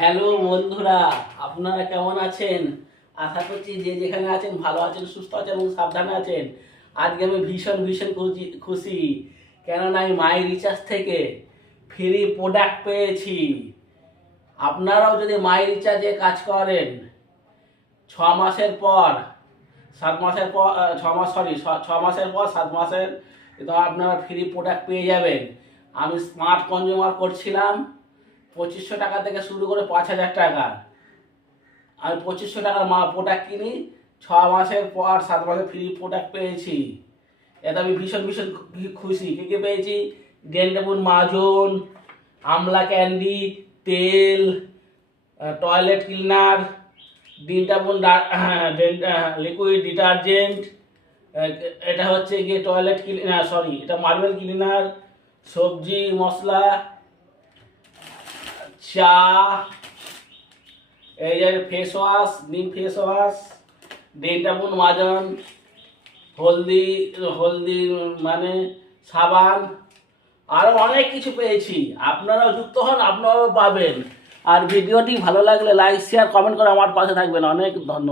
Hello বন্ধুরা, আপনারা কেমন আছেন? আশা করছি যে যেখানে আছেন ভালো আছেন, সুস্থ আছেন এবং সাবধানে আছেন। আজকে আমি ভীষণ ভীষণ খুশি, কেননা আমি মাই রিচার্জ থেকে ফ্রি প্রোডাক্ট পেয়েছি। আপনারাও যদি মাই রিচার্জে কাজ করেন, 6 মাসের পর 7 মাসের পর 6 মাস, সরি 6 মাসের পর 7 মাসের তো আপনারা ফ্রি প্রোডাক্ট পেয়ে যাবেন। আমি স্মার্ট কনজিউমার করছিলাম 2500 টাকা থেকে শুরু করে 5000 টাকা। আমি 2500 টাকার প্রোডাক্ট কিনি, 6 মাসের পর 7 মাসে ফ্রি প্রোডাক্ট পেয়েছি। এতে আমি ভীষণ ভীষণ খুশি। কী কী পেয়েছি? ডেন্টাপুর মাজন, আমলা ক্যান্ডি, তেল, টয়লেট ক্লিনার, ডেন্টাপুর লিকুইড ডিটারজেন্ট, এটা হচ্ছে গিয়ে টয়লেট ক্লিনার, সরি এটা মার্বেল ক্লিনার, সবজি মশলা, চা, এই যে ফেস ওয়াশ, নিম ফেস ওয়াশ, ডেন্টাপুর মাজন, হলদি হলদি মানে সাবান, আরও অনেক কিছু পেয়েছি। আপনারাও যুক্ত হন, আপনারাও পাবেন। আর ভিডিওটি ভালো লাগলে লাইক শেয়ার কমেন্ট করে আমার পাশে থাকবেন। অনেক ধন্যবাদ।